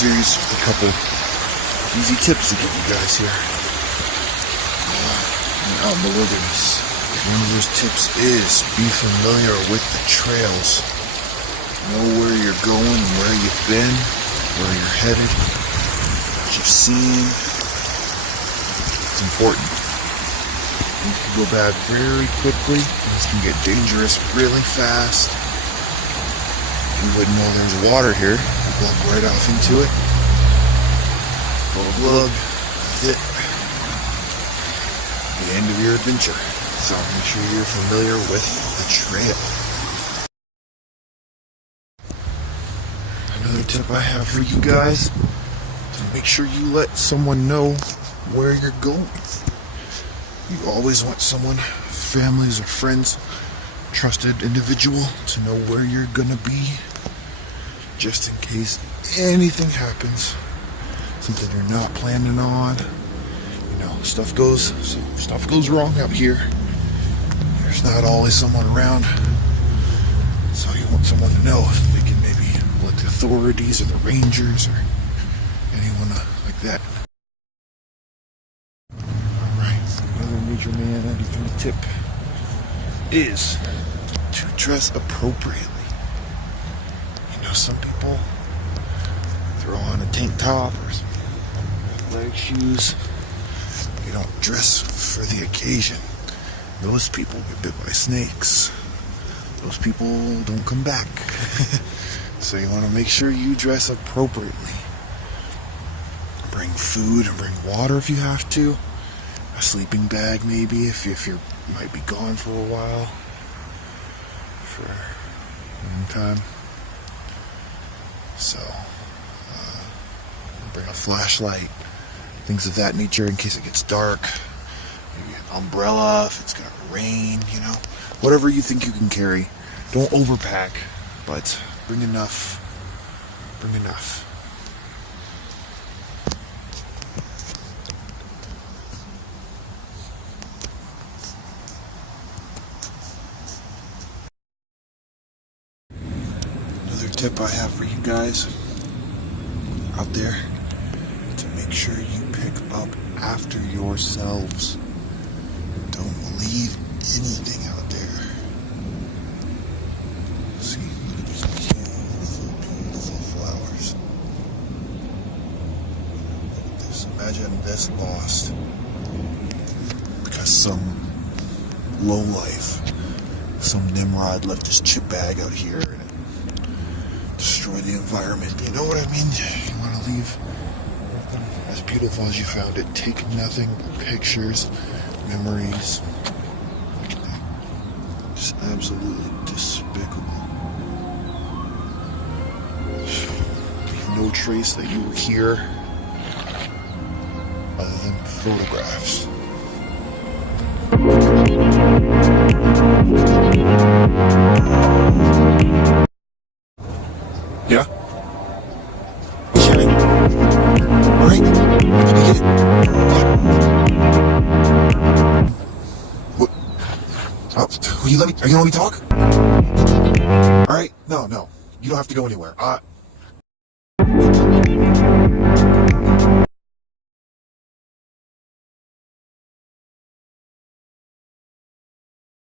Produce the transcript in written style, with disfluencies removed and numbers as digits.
series with a couple easy tips to give you guys here. Out in the wilderness. One of those tips is be familiar with the trails. Know where you're going, where you've been, where you're headed, what you've seen. It's important. Things can go bad very quickly. Things can get dangerous really fast. You wouldn't know there's water here. You walk right off into it. Glug, that's it. The end of your adventure. So make sure you're familiar with the trail. Another tip I have for you guys is make sure you let someone know where you're going. You always want someone, families or friends, trusted individual, to know where you're gonna be, just in case anything happens, something you're not planning on. Stuff goes wrong out here. There's not always someone around, so you want someone to know. They can maybe let the authorities or the rangers or anyone like that. Alright, another major man underfoot tip is to dress appropriately. Some people throw on a tank top or some athletic shoes. They don't dress for the occasion. Those people get bit by snakes. Those people don't come back. So you want to make sure you dress appropriately. Bring food and bring water if you have to. A sleeping bag maybe if you might be gone for a while. For a long time. So, bring a flashlight, things of that nature in case it gets dark. Maybe an umbrella if it's gonna rain, whatever you think you can carry. Don't overpack, but bring enough. Bring enough. Tip I have for you guys out there to make sure you pick up after yourselves. Don't leave anything out there. See, look at these beautiful, beautiful flowers. Look at this. Imagine this lost because some lowlife, some Nimrod left his chip bag out here. Destroy the environment. You know what I mean? You want to leave nothing as beautiful as you found it. Take nothing but pictures, memories. Look at that. Just absolutely despicable. Leave no trace that you were here other than photographs. Yeah? Sharing? Alright, let me get it. What? Oh, are you gonna let me talk? Alright, no. You don't have to go anywhere.